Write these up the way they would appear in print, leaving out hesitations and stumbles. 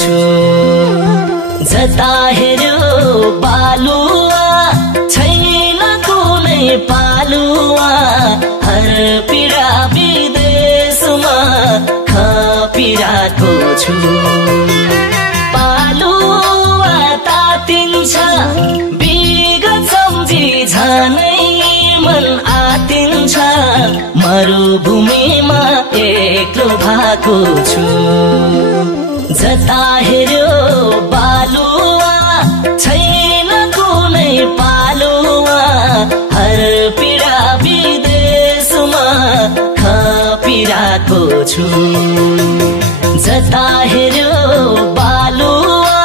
छु। जता हेर्यो बालुवा छैन कुनै पालुवा, हर पीडा विदेशमा खपिरहेको छु। पालुवा तातिन्छ विगत सम्झी झनै मन आतिन्छ, मरुभूमिमा एक्लो भएको छु। जता हेर्यो बालुवा छैन कुनै पालुवा, हर पीडा विदेशमा खपिरहेको छु। जता हेर्यो बालुवा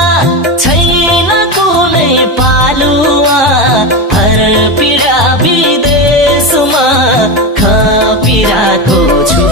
छैन कुनै पालुवा, हर पीडा विदेशमा खपिरहेको छु।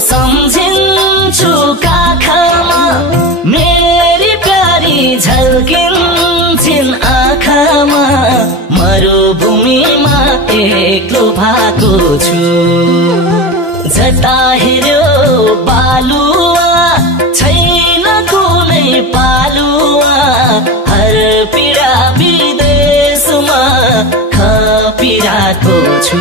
सम्झिन्छु काखमा मेरी प्यारी झल्किन्छन् आँखामा, मरुभूमिमा एक्लो भएको छु। जता हेर्यो बालुवा छैन कुनै पालुवा, हर पीडा विदेशमा खपिरहेको छु।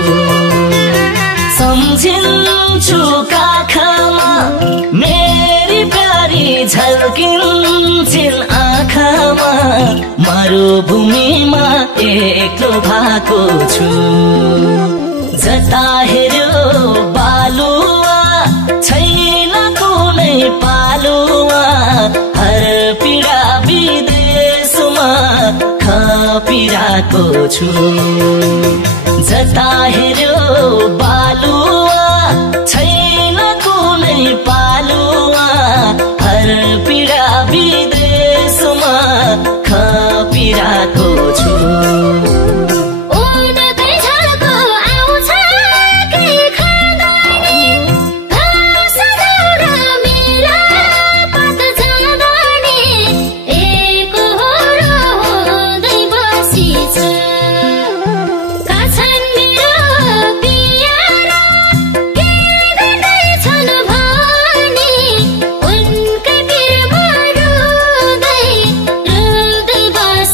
सम्झिन्छु काखमा मेरी प्यारी झल्किन्छन् आँखामा, मरुभूमिमा एक्लो भएको छु। जता हेर्यो बालुवा छैन कुनै पालुवा, हर पीडा विदेशमा खपिरहेको छु। जता हेर्यो बालुवा छैन कुनै पालुवा, हर पीडा विदेशमा खपिरहेको छु।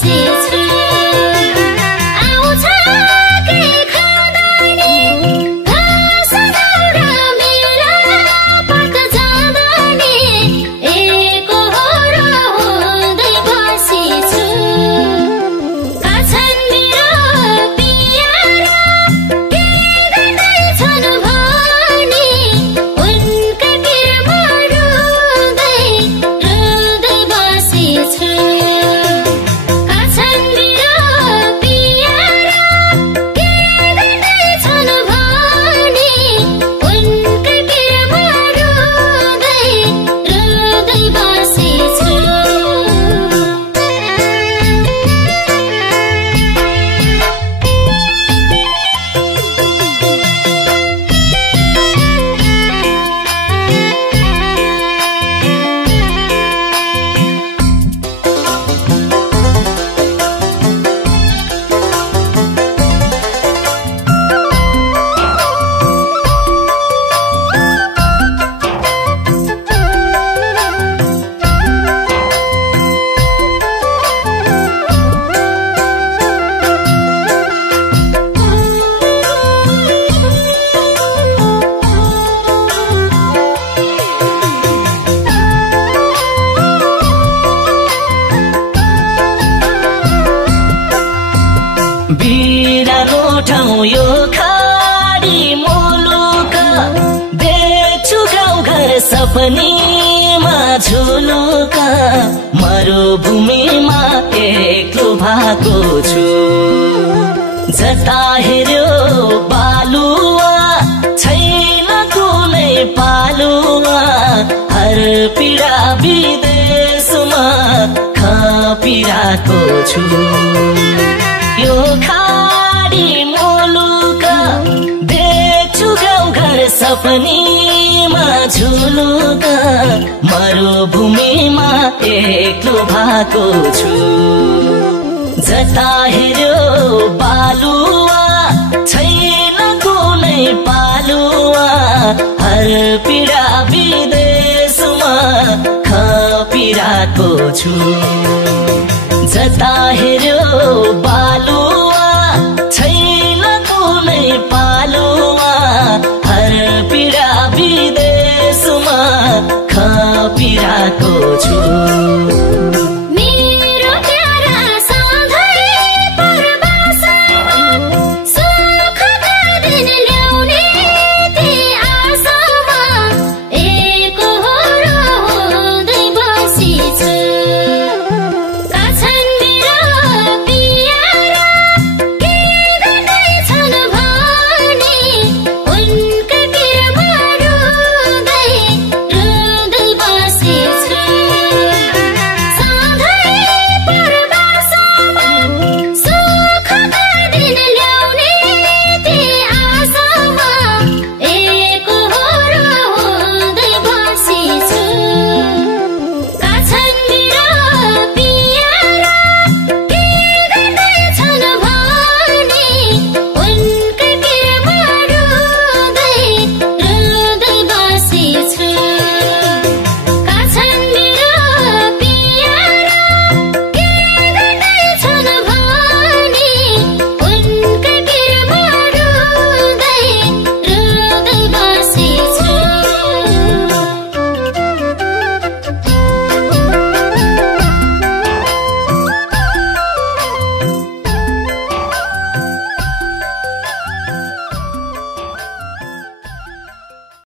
It's बिरानो ठाउँ यो खाडी मुलुक देख्छु गाउँघर सपनीमा झुलुक मरुभूमिमा एक्लो भएको छु जता हेर्यो बालुवा छैन कुनै पालुवा हर पीडा विदेशमा खपिरहेको छु यो खाडी मुलुक देख्छु गाउँघर सपनीमा झुलुक मरुभूमिमा एक्लो भएको छु जता हेर्यो बालुवा छैन कुनै पालुवा हर पीडा विदेशमा खपिरहेको छु जता हेर्यो